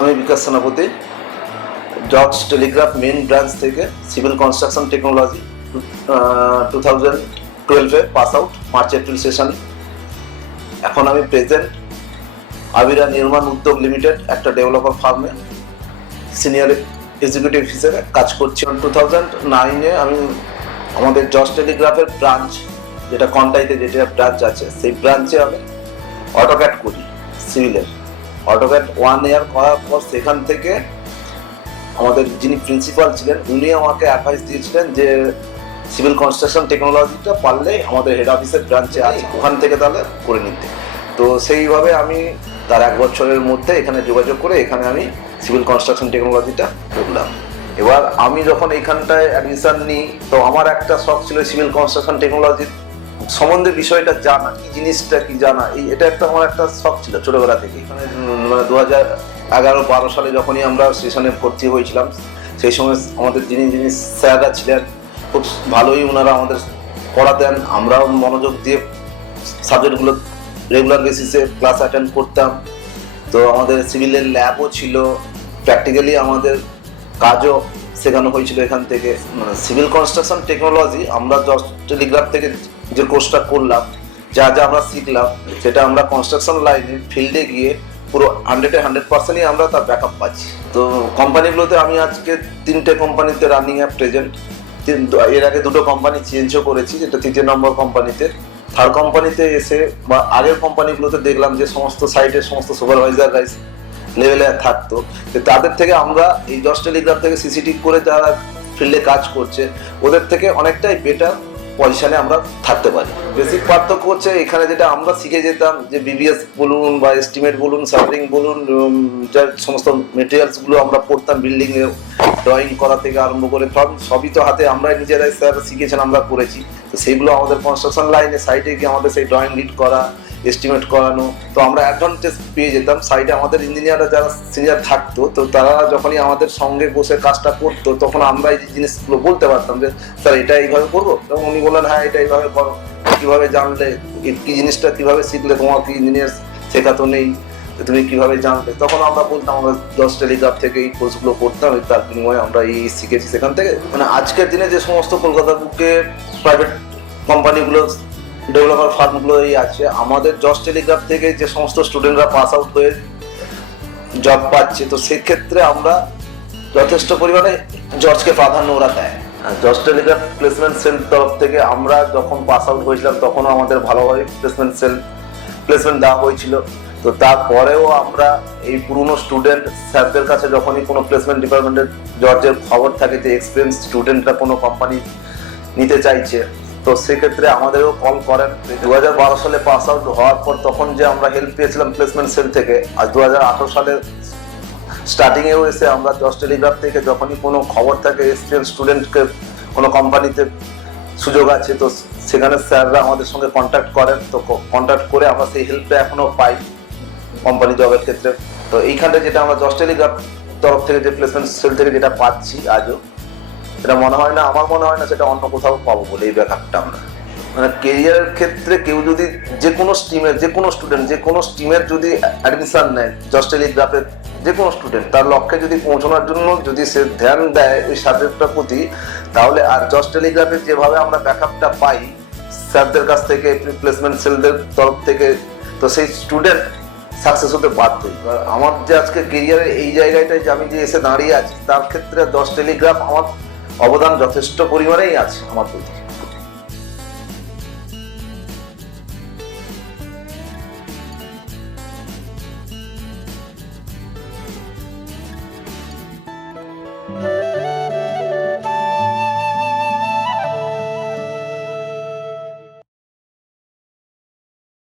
আমি বিকাশ সেনাপতি, জজ telegraph main branch থেকে সিভিল কনস্ট্রাকশন টেকনোলজি 2012-এ পাস আউট, মার্চ এপ্রিল সেশনে। এখন আমি প্রেজেন্ট আবিরা নির্মাণ উদ্যোগ লিমিটেড একটা ডেভেলপার ফার্মে সিনিয়র এক্সিকিউটিভ হিসেবে কাজ করছি। 2009-এ আমি আমাদের জজ টেলিগ্রাফের ব্রাঞ্চ, যেটা কন্টাইতে যেটা ব্রাঞ্চ আছে, সেই ব্রাঞ্চে আমি অটোক্যাড করি সিভিলের। অটোক্যাড 1 ইয়ার করার পর সেখান থেকে আমাদের যিনি প্রিন্সিপাল ছিলেন উনি আমাকে অ্যাডভাইস দিয়েছিলেন যে সিভিল কনস্ট্রাকশন টেকনোলজিটা পারলে আমাদের হেড অফিসের ব্রাঞ্চে আছে, ওখান থেকে তাহলে করে নিতে। তো সেইভাবে আমি তার 1 বছরের মধ্যে এখানে যোগাযোগ করে এখানে আমি সিভিল কনস্ট্রাকশন টেকনোলজিটা করলাম। এবার আমি যখন এইখানটায় অ্যাডমিশন নিই, তো আমার একটা শখ ছিল সিভিল কনস্ট্রাকশন টেকনোলজির সম্বন্ধে বিষয়টা জানা, কি জিনিসটা কি জানা, এটা একটা আমার একটা শখ ছিল ছোটবেলা থেকে। এখানে 2011-12 সালে যখনই আমরা সেশনে ভর্তি হয়েছিলাম, সেই সময় আমাদের যিনি স্যাররা ছিলেন খুব ভালোই, ওনারা আমাদের পড়াতেন, আমরাও মনোযোগ দিয়ে সাবজেক্টগুলো রেগুলার বেসিসে ক্লাস অ্যাটেন্ড করতাম। তো আমাদের সিভিলের ল্যাবও ছিল, প্র্যাকটিক্যালি আমাদের কাজও শেখানো হয়েছিল এখান থেকে। সিভিল কনস্ট্রাকশন টেকনোলজি আমরা জজ টেলিগ্রাফ থেকে যে কোর্সটা করলাম, যা যা আমরা শিখলাম, সেটা আমরা কনস্ট্রাকশন লাইনে ফিল্ডে গিয়ে পুরো 100% আমরা তার ব্যাকআপ পাচ্ছি। তো কোম্পানিগুলোতে আমি আজকে 3টে কোম্পানিতে রানিং অ্যাপ প্রেজেন্ট। এর আগে 2টো কোম্পানি চেঞ্জও করেছি, যেটা 3 নম্বর কোম্পানিতে। থার্ড কোম্পানিতে এসে বা আগের কোম্পানিগুলোতে দেখলাম যে সমস্ত সাইটের সমস্ত সুপারভাইজার গাইস লেভেলে থাকতো, তাদের থেকে আমরা এই জজ টেলিগ্রাফ থেকে সিসিটিভি করে যারা ফিল্ডে কাজ করছে ওদের থেকে অনেকটাই বেটার পজিশনে আমরা থাকতে পারি। বেসিক পার্থক্য হচ্ছে এখানে যেটা আমরা শিখে যেতাম, যে বিবিএস বলুন বা এস্টিমেট বলুন, সার্ভিং বলুন, যার সমস্ত মেটেরিয়ালসগুলো আমরা পড়তাম, বিল্ডিংয়ে ড্রয়িং করা থেকে আরম্ভ করে সবই তো হাতে আমরাই নিজেরাই স্যার শিখেছেন, আমরা করেছি। তো সেইগুলো আমাদের কনস্ট্রাকশন লাইনে সাইটে গিয়ে আমাদের সেই ড্রয়িং লিড করা, এস্টিমেট করানো, তো আমরা অ্যাডভান্টেজ পেয়ে যেতাম। সাইডে আমাদের ইঞ্জিনিয়াররা যারা সিনিয়র থাকতো, তো তারা যখনই আমাদের সঙ্গে বসে কাজটা করতো, তখন আমরা এই জিনিসগুলো বলতে পারতাম যে স্যার এটা এইভাবে করবো, তখন উনি বললেন হ্যাঁ এটা এইভাবে করো। কীভাবে জানলে, কি জিনিসটা কীভাবে শিখলে, তোমার কি ইঞ্জিনিয়ার শেখাতো নেই, তুমি কীভাবে জানলে? তখন আমরা বলতাম আমরা জজ টেলিগ্রাফ থেকে এই কোর্সগুলো করতাম, তার বিনিময়ে আমরা এই শিখেছি সেখান থেকে। মানে আজকের দিনে যে সমস্ত কলকাতা বুকে প্রাইভেট কোম্পানিগুলো, ডেভেলপার ফার্মগুলো এই আছে, আমাদের জজ টেলিগ্রাফ থেকে যে সমস্ত স্টুডেন্টরা পাস আউট হয়ে জব পাচ্ছে, তো সেক্ষেত্রে আমরা যথেষ্ট পরিমাণে জজকে প্রাধান্য ওরা দেয়। জজ টেলিগ্রাফ প্লেসমেন্ট সেল তরফ থেকে আমরা যখন পাস আউট হয়েছিলাম তখনও আমাদের ভালোভাবে প্লেসমেন্ট দেওয়া হয়েছিল। তো তারপরেও আমরা এই পুরনো স্টুডেন্ট স্যারদের কাছে যখনই কোনো প্লেসমেন্ট ডিপার্টমেন্টের জজের খবর থাকে যে এক্সপিরিয়েন্স স্টুডেন্টরা কোনো কোম্পানি নিতে চাইছে, তো সেক্ষেত্রে আমাদেরও কল করেন। 2012 সালে পাস আউট হওয়ার পর তখন যে আমরা হেল্প পেয়েছিলাম প্লেসমেন্ট সেল থেকে, আর 2018 সালে স্টার্টিংয়েও এসে আমরা জজ টেলিগ্রাফ থেকে যখনই কোনো খবর থাকে এক্সপিরিয়েন্স স্টুডেন্টকে কোনো কোম্পানিতে সুযোগ আছে, তো সেখানে স্যাররা আমাদের সঙ্গে কন্ট্যাক্ট করেন। তো কন্ট্যাক্ট করে আমরা সেই হেল্পটা এখনও পাই কোম্পানি জবের ক্ষেত্রে। তো এইখানটা যেটা আমরা জজ টেলিগ্রাফ তরফ থেকে যে প্লেসমেন্ট সেল থেকে যেটা পাচ্ছি আজও, এটা মনে হয় না, আমার মনে হয় না সেটা অন্য কোথাও পাবো বলে এই ব্যাপারটা। আমরা মানে কেরিয়ারের ক্ষেত্রে কেউ যদি যে কোনো স্ট্রিমের, যে কোনো স্টুডেন্ট যে কোনো স্ট্রিমের যদি অ্যাডমিশন নেয়, জজ টেলিগ্রাফের যে কোনো স্টুডেন্ট তার লক্ষ্যে যদি পৌঁছানোর জন্য যদি সে ধ্যান দেয় ওই সাবজেক্টটার প্রতি, তাহলে আর জজ টেলিগ্রাফের যেভাবে আমরা ব্যাকআপটা পাই স্যারদের কাছ থেকে, প্লেসমেন্ট সেলদের তরফ থেকে, তো সেই স্টুডেন্ট সাকসেস হতে বাধ্যই। আমার যে আজকে কেরিয়ারের এই জায়গাটায় যে আমি যে এসে দাঁড়িয়ে আছি, তার ক্ষেত্রে জজ টেলিগ্রাফ আমার অবদান যথেষ্ট পরিমাণেই আছে আমার প্রতি।